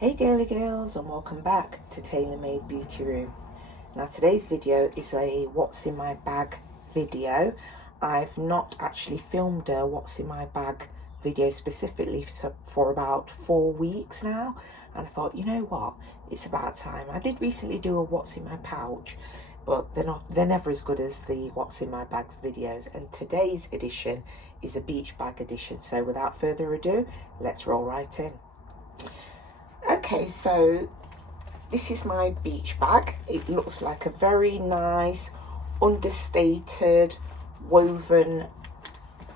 Hey girly girls, and welcome back to Tailor Made Beauty Room. Now today's video is a what's in my bag video. I've not actually filmed a what's in my bag video specifically for about 4 weeks now, and I thought, you know what, it's about time. I did recently do a what's in my pouch, but they're never as good as the what's in my bags videos, and today's edition is a beach bag edition. So without further ado, let's roll right in. Okay, so this is my beach bag. It looks like a very nice, understated, woven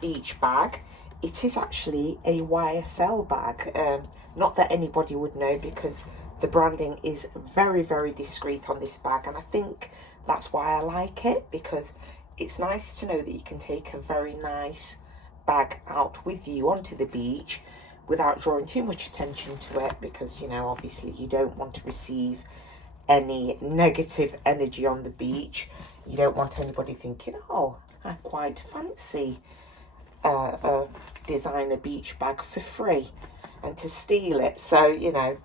beach bag. It is actually a YSL bag. Not that anybody would know, because the branding is very, very discreet on this bag, and I think that's why I like it, because it's nice to know that you can take a very nice bag out with you onto the beach without drawing too much attention to it, because, you know, obviously you don't want to receive any negative energy on the beach. You don't want anybody thinking, oh, I quite fancy a designer beach bag for free, and to steal it. So, you know,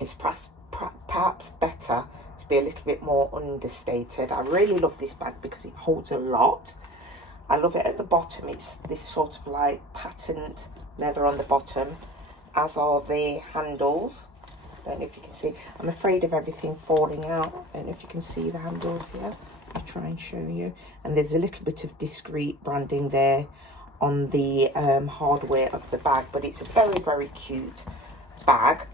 it's perhaps better to be a little bit more understated. I really love this bag because it holds a lot. I love it at the bottom. It's this sort of like patterned leather on the bottom, as are the handles. I don't know if you can see. I'm afraid of everything falling out. I don't know if you can see the handles here. I'll try and show you. And there's a little bit of discreet branding there on the hardware of the bag, but it's a very, very cute bag.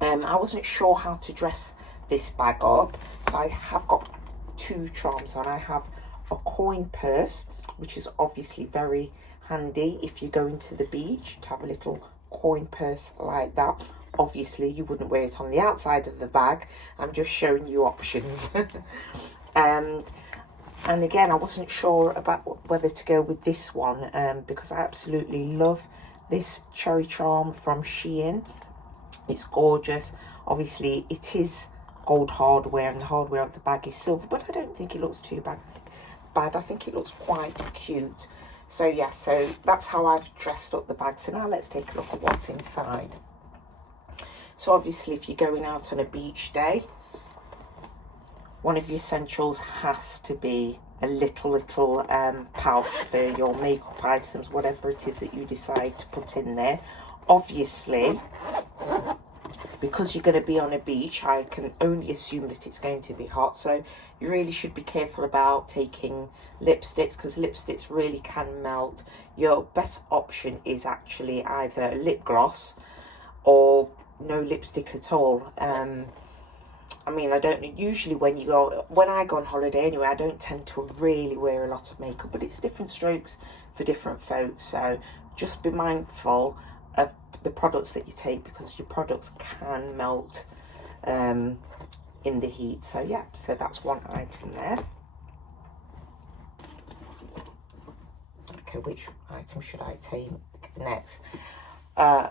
I wasn't sure how to dress this bag up, so I have got two charms on. I have a coin purse, which is obviously very handy if you're going to the beach, to have a little coin purse like that. Obviously you wouldn't wear it on the outside of the bag. I'm just showing you options. And again, I wasn't sure about whether to go with this one, because I absolutely love this cherry charm from SHEIN. It's gorgeous. Obviously it is gold hardware, and the hardware of the bag is silver, but I don't think it looks too bad. I think it looks quite cute. So yeah, so that's how I've dressed up the bag. So now let's take a look at what's inside. So obviously if you're going out on a beach day, one of your essentials has to be a little pouch for your makeup items, whatever it is that you decide to put in there. Obviously, because you're going to be on a beach, I can only assume that it's going to be hot, so you really should be careful about taking lipsticks, because lipsticks really can melt. Your best option is actually either lip gloss or no lipstick at all. I mean, I don't know, usually when I go on holiday anyway, I don't tend to really wear a lot of makeup, but it's different strokes for different folks, so just be mindful of the products that you take, because your products can melt in the heat. So yeah, so that's one item there. Okay, which item should I take next? An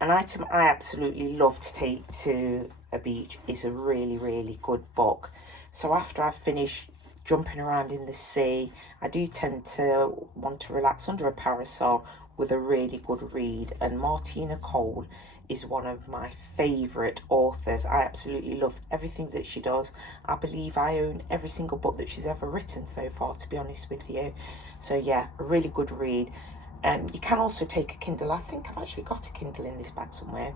item I absolutely love to take to a beach is a really, really good book. So after I've finished jumping around in the sea, I do tend to want to relax under a parasol with a really good read, and Martina Cole is one of my favourite authors. I absolutely love everything that she does. I believe I own every single book that she's ever written so far, to be honest with you. So yeah, a really good read. You can also take a Kindle. I think I've actually got a Kindle in this bag somewhere.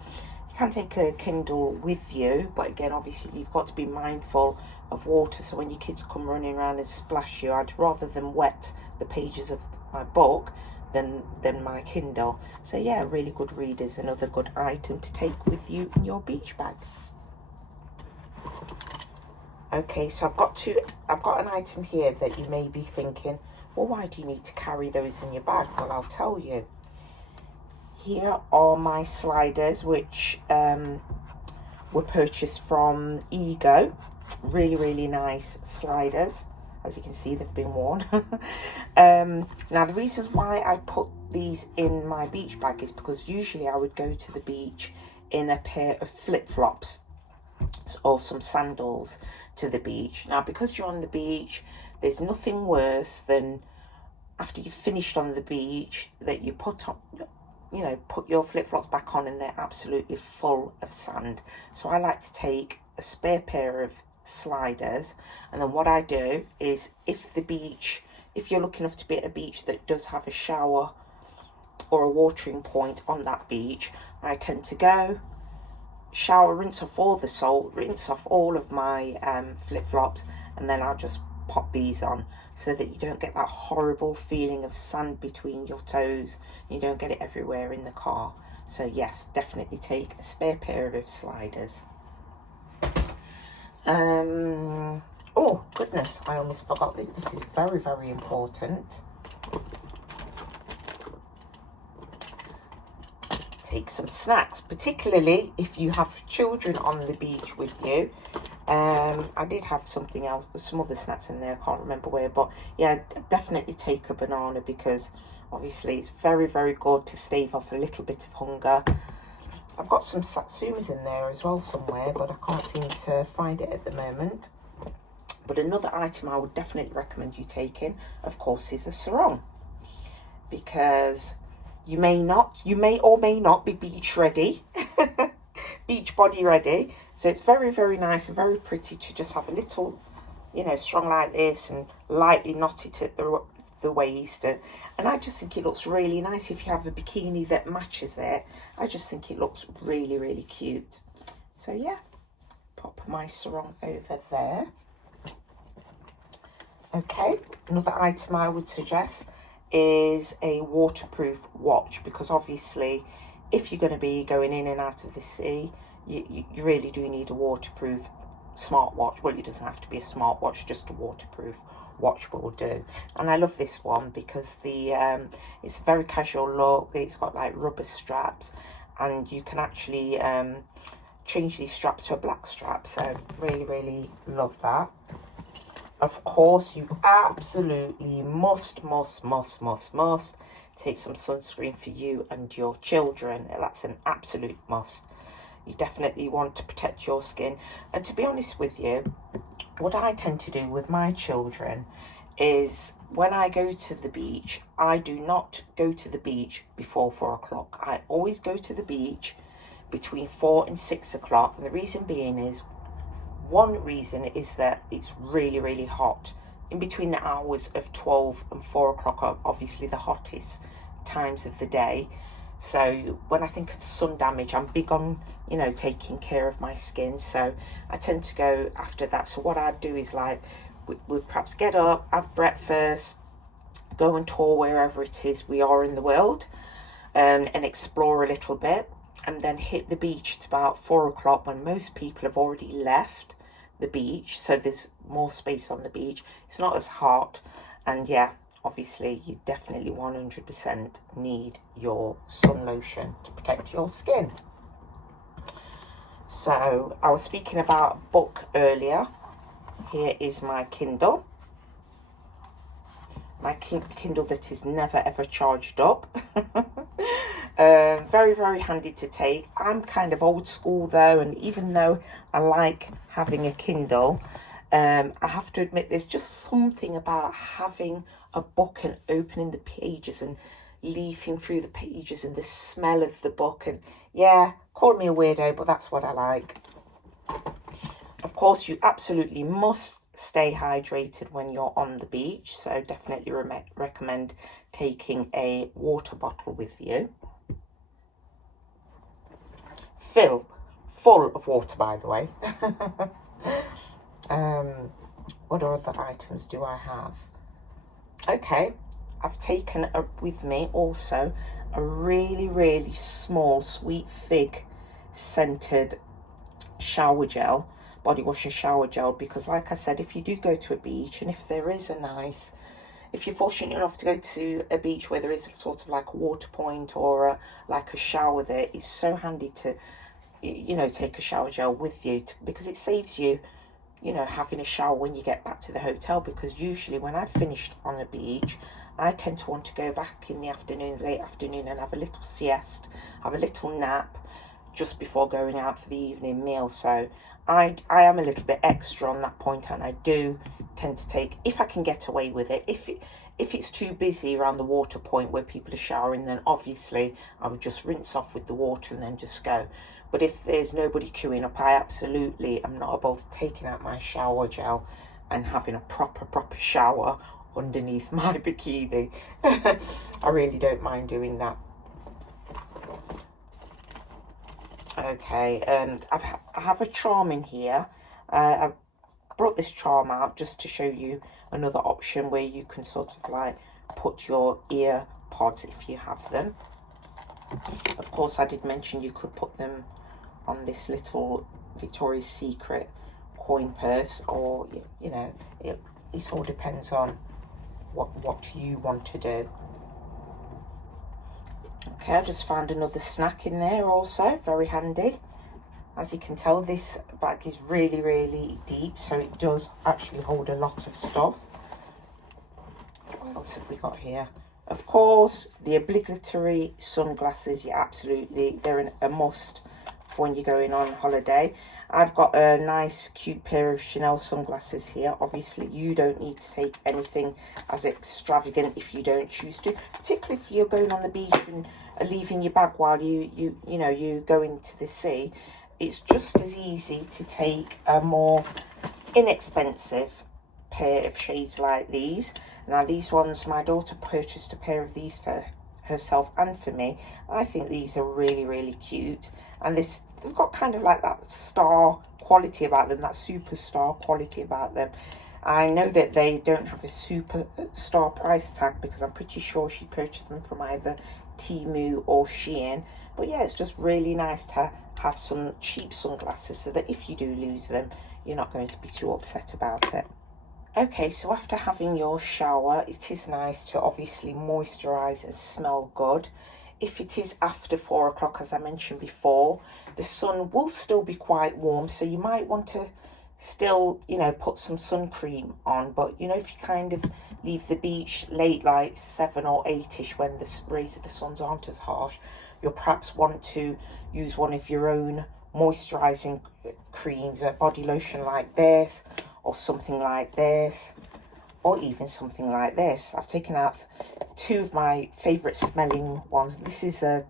You can take a Kindle with you, but again, obviously you've got to be mindful of water, so when your kids come running around and splash you, I'd rather them wet the pages of my book than my Kindle. So yeah, a really good read is another good item to take with you in your beach bag. Okay, so I've got an item here that you may be thinking, well, why do you need to carry those in your bag? Well, I'll tell you. Here are my sliders, which were purchased from Ego. Really, really nice sliders. As you can see, they've been worn. Now, the reasons why I put these in my beach bag is because usually I would go to the beach in a pair of flip-flops or some sandals to the beach. Now, because you're on the beach, there's nothing worse than after you've finished on the beach that you put on you know, put your flip-flops back on and they're absolutely full of sand. So I like to take a spare pair of sliders, and then what I do is, if you're lucky enough to be at a beach that does have a shower or a watering point on that beach, I tend to go shower, rinse off all the salt, rinse off all of my flip-flops, and then I'll just pop these on, so that you don't get that horrible feeling of sand between your toes. You don't get it everywhere in the car. So yes, definitely take a spare pair of sliders. Oh goodness, I almost forgot this. This is very, very important. Take some snacks, particularly if you have children on the beach with you. I did have something else, some other snacks in there, I can't remember where, but yeah, definitely take a banana, because obviously it's very, very good to stave off a little bit of hunger. I've got some satsumas in there as well somewhere, but I can't seem to find it at the moment. But another item I would definitely recommend you taking, of course, is a sarong, because you may or may not be beach ready, beach body ready. So it's very, very nice and very pretty to just have a little, you know, strung like this and lightly knot it at the waist. And I just think it looks really nice if you have a bikini that matches it. I just think it looks really, really cute. So yeah, pop my sarong over there. Okay, another item I would suggest is a waterproof watch, because obviously if you're going to be going in and out of the sea, you really do need a waterproof smartwatch. Well, it doesn't have to be a smartwatch, just a waterproof watch will do. And I love this one because it's a very casual look. It's got like rubber straps, and you can actually change these straps to a black strap. So really, really love that. Of course, you absolutely must take some sunscreen for you and your children. That's an absolute must. You definitely want to protect your skin. And to be honest with you, what I tend to do with my children is, when I go to the beach, I do not go to the beach before 4 o'clock. I always go to the beach between 4 and 6 o'clock. And the reason being is, one reason is that it's really, really hot. In between the hours of 12 and 4 o'clock are obviously the hottest times of the day. So when I think of sun damage, I'm big on, you know, taking care of my skin. So I tend to go after that. So what I'd do is, like, we'd perhaps get up, have breakfast, go and tour wherever it is we are in the world, and explore a little bit, and then hit the beach at about 4 o'clock, when most people have already left the beach, so there's more space on the beach. It's not as hot, and yeah, obviously you definitely 100% need your sun lotion to protect your skin. So I was speaking about a book earlier. Here is my Kindle. My Kindle that is never ever charged up. Very, very handy to take. I'm kind of old school though, and even though I like having a Kindle, I have to admit there's just something about having a book and opening the pages and leafing through the pages and the smell of the book. And yeah, call me a weirdo, but that's what I like. Of course, you absolutely must stay hydrated when you're on the beach, so definitely recommend taking a water bottle with you. Full of water, by the way. What other items do I have? Okay, I've taken with me also a really, really small sweet fig scented shower gel, body wash and shower gel, because like I said, if you do go to a beach, and if there is if you're fortunate enough to go to a beach where there is sort of like a water point or like a shower there, it's so handy to, you know, take a shower gel with you, because it saves you, you know, having a shower when you get back to the hotel. Because usually when I've finished on a beach, I tend to want to go back in the afternoon, late afternoon, and have a little siesta, have a little nap, just before going out for the evening meal. So I am a little bit extra on that point, and I do tend to take, if I can get away with it. If it's too busy around the water point where people are showering, then obviously I would just rinse off with the water and then just go. But if there's nobody queuing up, I absolutely am not above taking out my shower gel and having a proper shower underneath my bikini. I really don't mind doing that. Okay, I have a charm in here. I brought this charm out just to show you another option where you can sort of like put your ear pods if you have them. Of course, I did mention you could put them on this little Victoria's Secret coin purse, or you know, it all depends on what you want to do. Okay, I just found another snack in there also, very handy. As you can tell, this bag is really deep, so it does actually hold a lot of stuff. What else have we got here? Of course, the obligatory sunglasses. Yeah, absolutely, they're a must for when you're going on holiday. I've got a nice cute pair of Chanel sunglasses here. Obviously you don't need to take anything as extravagant if you don't choose to, particularly if you're going on the beach and are leaving your bag while you go into the sea. It's just as easy to take a more inexpensive pair of shades like these. Now these ones, my daughter purchased a pair of these for herself and for me. I think these are really cute, and they've got kind of like that star quality about them, that superstar quality about them. I know that they don't have a superstar price tag because I'm pretty sure she purchased them from either Temu or SHEIN, but yeah, it's just really nice to have some cheap sunglasses so that if you do lose them, you're not going to be too upset about it. Okay, so after having your shower, it is nice to obviously moisturise and smell good. If it is after 4 o'clock, as I mentioned before, the sun will still be quite warm, so you might want to still, put some sun cream on. But, if you kind of leave the beach late, like 7 or 8-ish, when the rays of the suns aren't as harsh, you'll perhaps want to use one of your own moisturising creams, a body lotion like this, or something like this, or even something like this. I've taken out 2 of my favourite smelling ones. This is a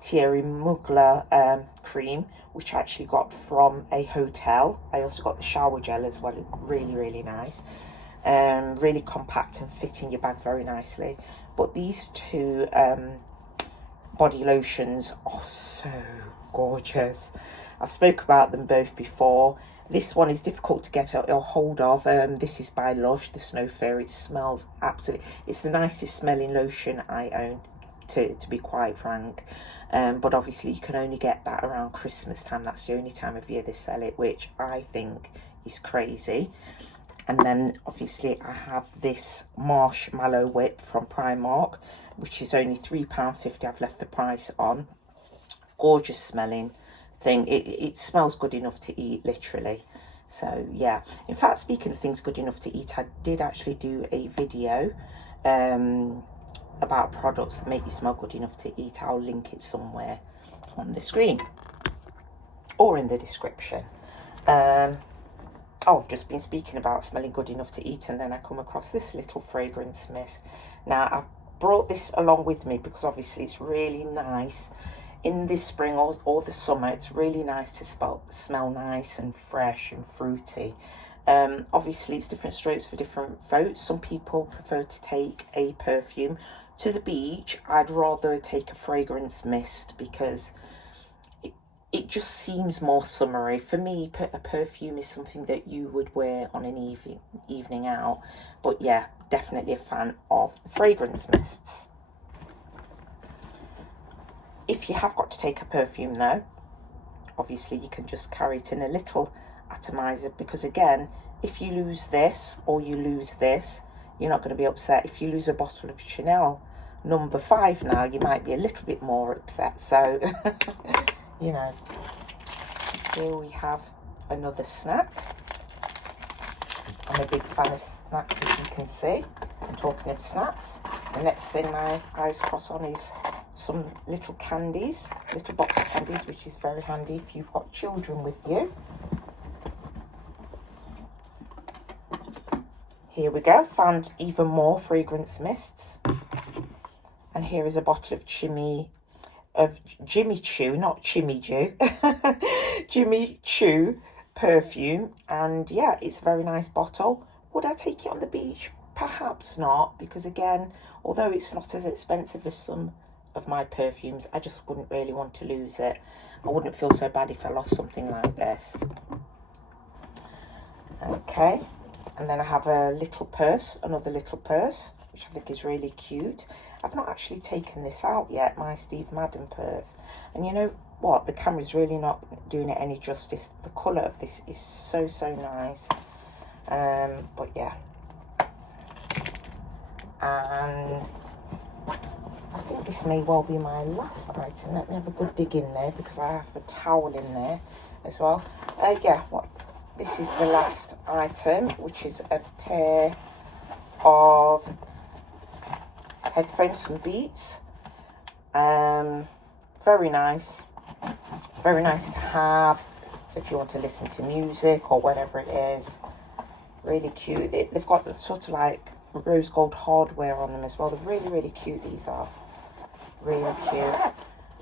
Thierry Mugler cream, which I actually got from a hotel. I also got the shower gel as well, really nice. Really compact and fit in your bag very nicely. But these 2 body lotions are so gorgeous. I've spoke about them both before. This one is difficult to get a hold of. This is by Lush, the Snow Fairy. It smells absolutely, it's the nicest smelling lotion I own, to be quite frank. But obviously you can only get that around Christmas time. That's the only time of year they sell it, which I think is crazy. And then obviously I have this Marshmallow Whip from Primark, which is only £3.50. I've left the price on. Gorgeous smelling thing. It smells good enough to eat, literally. So yeah, in fact, speaking of things good enough to eat, I did actually do a video about products that make you smell good enough to eat. I'll link it somewhere on the screen or in the description. I've just been speaking about smelling good enough to eat, and then I come across this little fragrance mist. Now I've brought this along with me because obviously it's really nice in this spring or the summer. It's really nice to smell nice and fresh and fruity. Obviously it's different strokes for different folks. Some people prefer to take a perfume to the beach. I'd rather take a fragrance mist because it just seems more summery. For me, a perfume is something that you would wear on an evening out. But yeah, definitely a fan of the fragrance mists. If you have got to take a perfume though, obviously you can just carry it in a little atomizer, because again, if you lose this or you lose this, you're not going to be upset. If you lose a bottle of Chanel No. 5 now, you might be a little bit more upset. So, here we have another snack. I'm a big fan of snacks, as you can see. And talking of snacks, the next thing my eyes cross on is some little candies, little box of candies, which is very handy if you've got children with you. Here we go, found even more fragrance mists. And here is a bottle of Jimmy Choo, not Jimmy Choo, Jimmy Choo perfume. And yeah, it's a very nice bottle. Would I take it on the beach? Perhaps not, because again, although it's not as expensive as some of my perfumes, I just wouldn't really want to lose it. I wouldn't feel so bad if I lost something like this. Okay, and then I have a little purse, another little purse, which I think is really cute. I've not actually taken this out yet, my Steve Madden purse. And you know what, the camera's really not doing it any justice. The colour of this is so, so nice. But yeah. And I think this may well be my last item. Let me have a good dig in there, because I have a towel in there as well. Yeah, this is the last item, which is a pair of headphones from Beats. Very nice to have. So if you want to listen to music or whatever it is, really cute. They've got the sort of like rose gold hardware on them as well. They're really, really cute. These are really cute.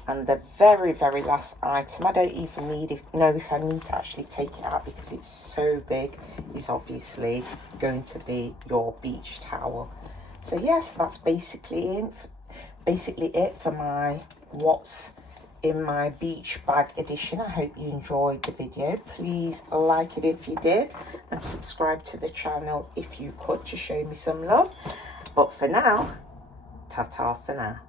And the very, very last item, I don't even know if I need to actually take it out because it's so big, is obviously going to be your beach towel. So yes, that's basically it for my what's in my beach bag edition. I hope you enjoyed the video. Please like it if you did, and subscribe to the channel if you could, to show me some love. But for now, ta-ta for now.